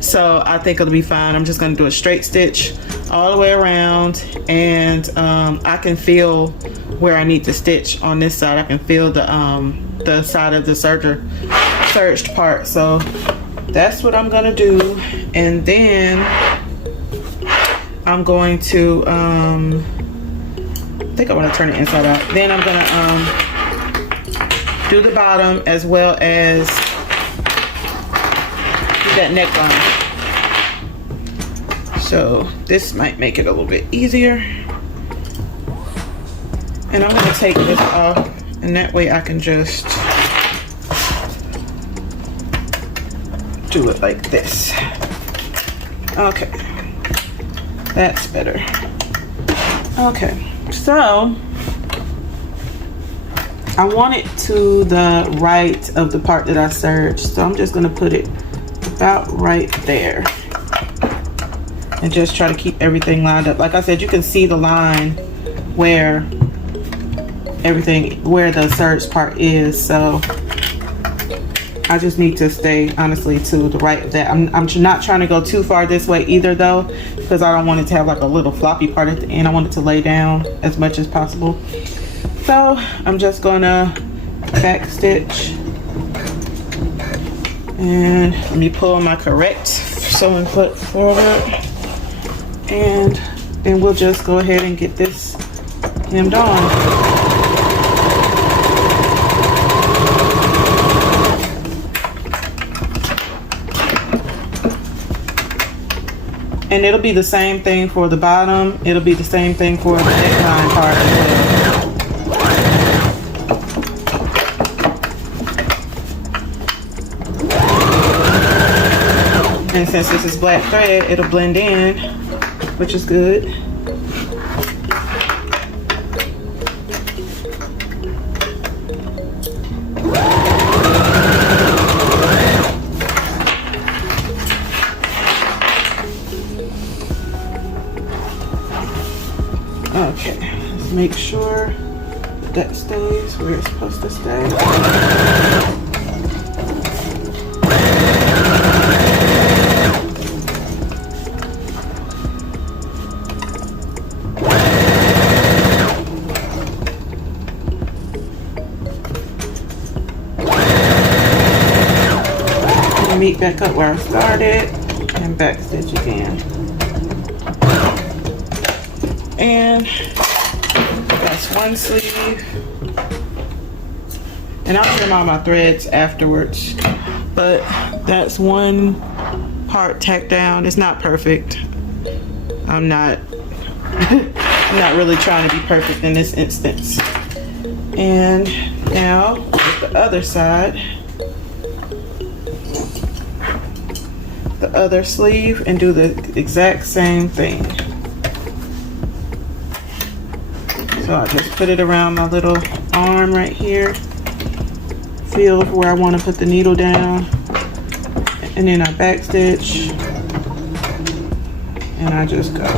So I think it'll be fine. I'm just gonna do a straight stitch all the way around, and I can feel where I need to stitch on this side. I can feel the side of the serged part. So that's what I'm gonna do. And then I'm going to I think I want to turn it inside out. Then I'm gonna do the bottom as well as do that neckline. So this might make it a little bit easier. And I'm gonna take this off, and that way I can just do it like this. Okay, that's better. Okay, so I want it to the right of the part that I serged, so I'm just gonna put it about right there and just try to keep everything lined up. Like I said, you can see the line where the serged part is, so I just need to stay honestly to the right of that. I'm not trying to go too far this way either though, because I don't want it to have like a little floppy part at the end. I want it to lay down as much as possible. So I'm just gonna back stitch, and let me pull my correct sewing foot forward, and then we'll just go ahead and get this hemmed on. And it'll be the same thing for the bottom. It'll be the same thing for the neckline part as well. And since this is black thread, it'll blend in, which is good. Okay, let's make sure that stays where it's supposed to stay. And meet back up where I started and backstitch again. And that's one sleeve. And I'll trim all my threads afterwards. But that's one part tacked down. It's not perfect. I'm not really trying to be perfect in this instance. And now with the other side, the other sleeve, and do the exact same thing. So I just put it around my little arm right here, feel where I want to put the needle down, and then I backstitch, and I just go.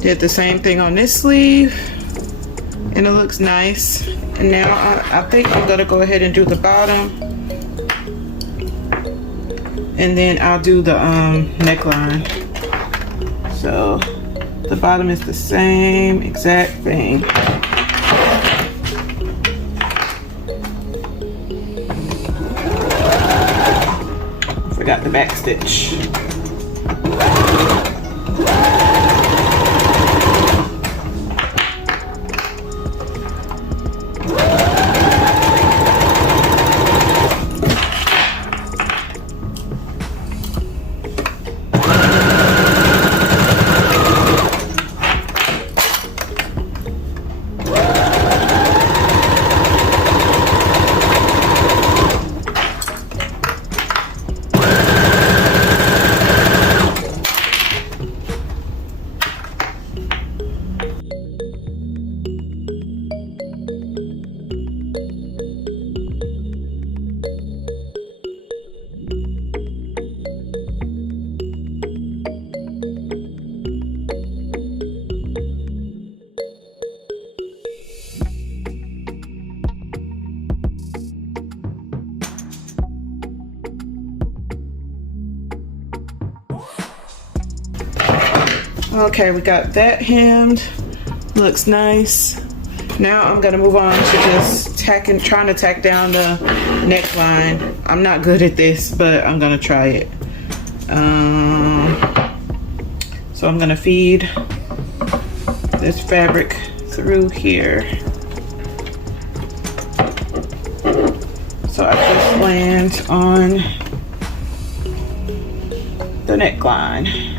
Did the same thing on this sleeve, and it looks nice. And now I think I'm gonna go ahead and do the bottom, and then I'll do the neckline. So the bottom is the same exact thing. Forgot the back stitch. Okay, we got that hemmed. Looks nice. Now I'm gonna move on to just trying to tack down the neckline. I'm not good at this, but I'm gonna try it. So I'm gonna feed this fabric through here. So I just land on the neckline.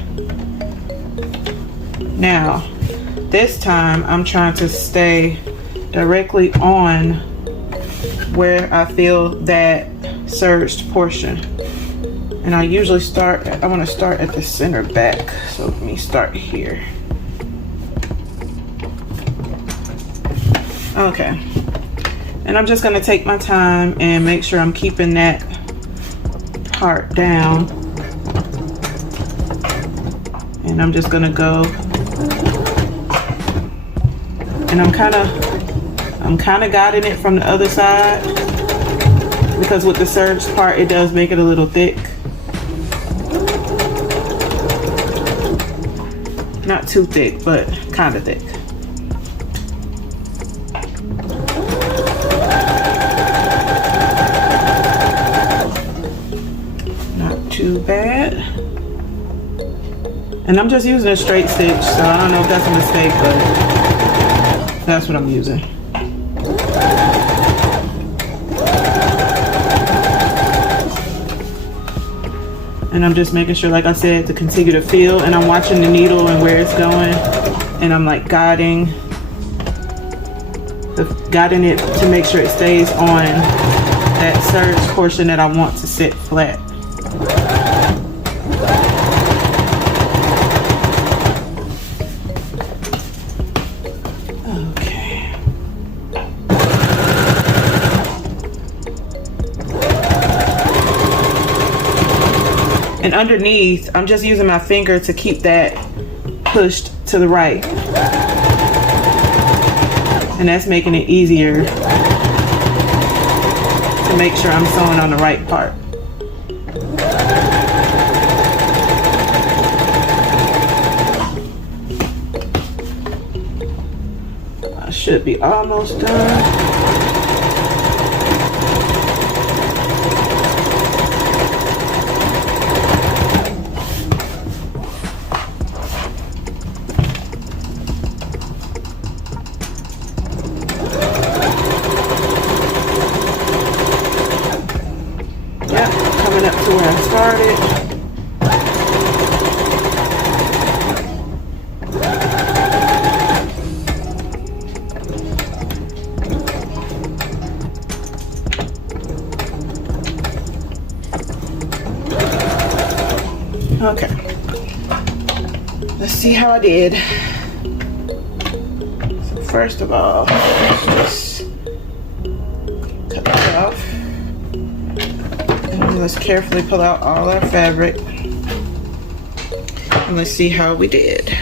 Now, this time I'm trying to stay directly on where I feel that serged portion. And I usually I want to start at the center back. So let me start here. Okay. And I'm just gonna take my time and make sure I'm keeping that part down. And I'm just gonna go, and I'm kind of guiding it from the other side, because with the serge part it does make it a little thick. Not too thick, but kind of thick. Not too bad. And I'm just using a straight stitch, so I don't know if that's a mistake, but that's what I'm using. And I'm just making sure, like I said, to continue to feel, and I'm watching the needle and where it's going, and I'm like guiding it to make sure it stays on that serge portion that I want to sit flat. And underneath, I'm just using my finger to keep that pushed to the right. And that's making it easier to make sure I'm sewing on the right part. I should be almost done. Up to where I started. Okay, let's see how I did. So first of all, let's just cut that off. Let's carefully pull out all our fabric, and let's see how we did.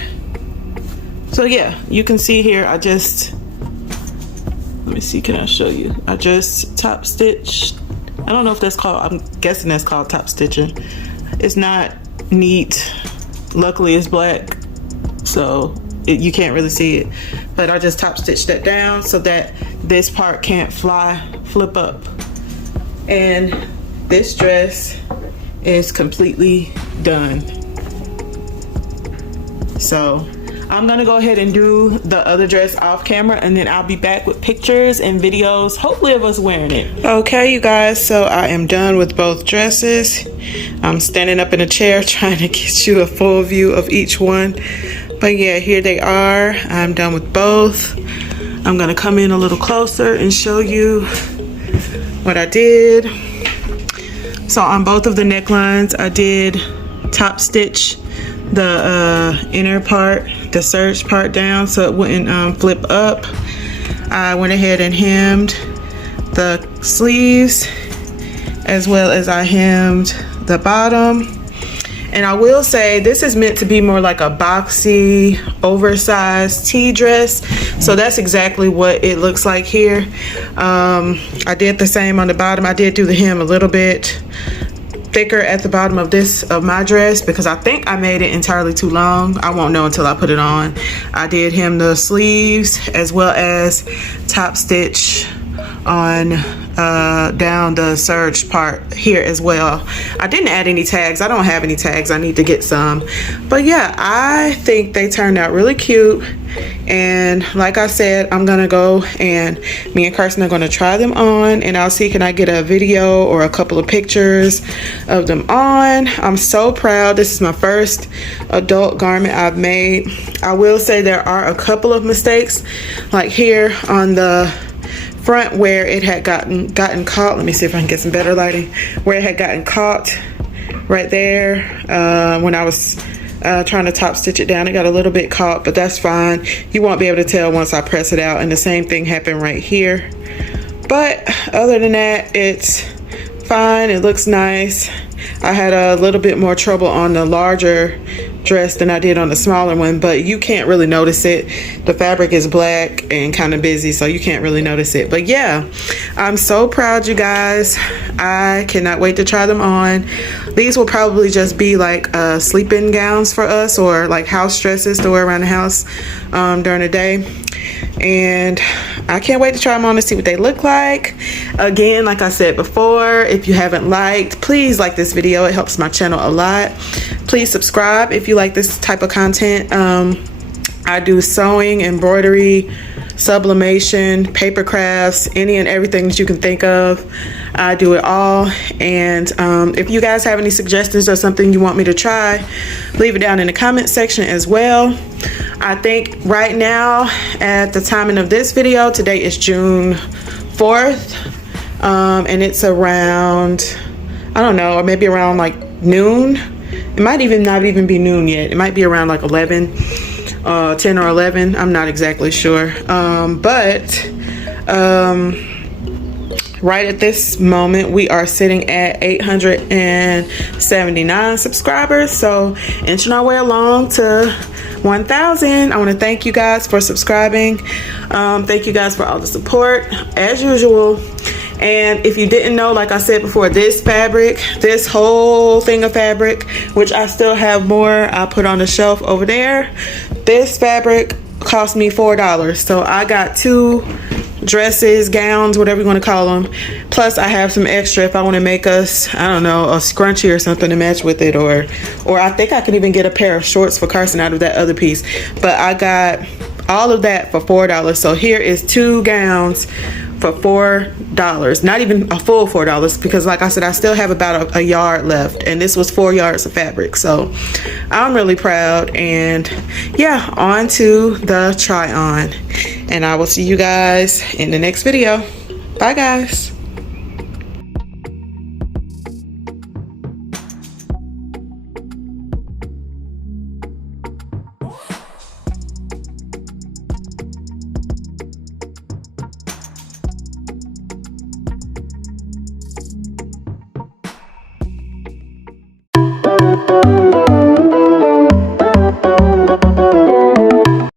So yeah, you can see here, let me see, can I show you? I just top stitched. I don't know if that's called, I'm guessing that's called top stitching. It's not neat. Luckily it's black, so you can't really see it. But I just top stitched that down so that this part can't flip up. And this dress is completely done. So I'm gonna go ahead and do the other dress off camera, and then I'll be back with pictures and videos, hopefully of us wearing it. Okay, you guys, so I am done with both dresses. I'm standing up in a chair trying to get you a full view of each one. But yeah, here they are. I'm done with both. I'm gonna come in a little closer and show you what I did. So on both of the necklines, I did top stitch the inner part, the serge part down so it wouldn't flip up. I went ahead and hemmed the sleeves, as well as I hemmed the bottom. And I will say this is meant to be more like a boxy, oversized tee dress. So that's exactly what it looks like here. I did the same on the bottom. I did do the hem a little bit thicker at the bottom of my dress because I think I made it entirely too long. I won't know until I put it on. I did hem the sleeves as well as top stitch on down the serge part here as well. I didn't add any tags. I don't have any tags. I need to get some. But yeah, I think they turned out really cute. And like I said, I'm gonna go and me and Carson are gonna try them on, and I'll see can I get a video or a couple of pictures of them on. I'm so proud. This is my first adult garment I've made. I will say there are a couple of mistakes, like here on the front where it had gotten caught. Let me see if I can get some better lighting. Where it had gotten caught right there when I was trying to top stitch it down. It got a little bit caught, but that's fine. You won't be able to tell once I press it out. And the same thing happened right here But other than that, it's fine. It looks nice. I had a little bit more trouble on the larger dress than I did on the smaller one, but you can't really notice it. The fabric is black and kind of busy, so you can't really notice it. But yeah, I'm so proud, you guys. I cannot wait to try them on. These will probably just be like sleep-in gowns for us, or like house dresses to wear around the house during the day. And I can't wait to try them on to see what they look like. Again, like I said before, if you haven't liked, please like this video. It helps my channel a lot. Please subscribe if you like this type of content. I do sewing, embroidery, sublimation, paper crafts, any and everything that you can think of. I do it all. And if you guys have any suggestions or something you want me to try, leave it down in the comment section as well. I think right now, at the timing of this video, today is June 4th, and it's around, I don't know, or maybe around like noon. It might even not even be noon yet. It might be around like 11, 10 or 11. I'm not exactly sure. Right at this moment, we are sitting at 879 subscribers. So inching our way along to 1,000. I want to thank you guys for subscribing. Thank you guys for all the support as usual. And if you didn't know, like I said before, this fabric, this whole thing of fabric, which I still have more, I put on the shelf over there. This fabric cost me $4. So I got 2 dresses, gowns, whatever you want to call them. Plus I have some extra if I want to make us, I don't know, a scrunchie or something to match with it, or I think I can even get a pair of shorts for Carson out of that other piece. But I got all of that for $4. So here is 2 gowns for $4. Not even a full $4, because like I said, I still have about a yard left, and this was 4 yards of fabric. So I'm really proud. And yeah, on to the try on, and I will see you guys in the next video. Bye guys.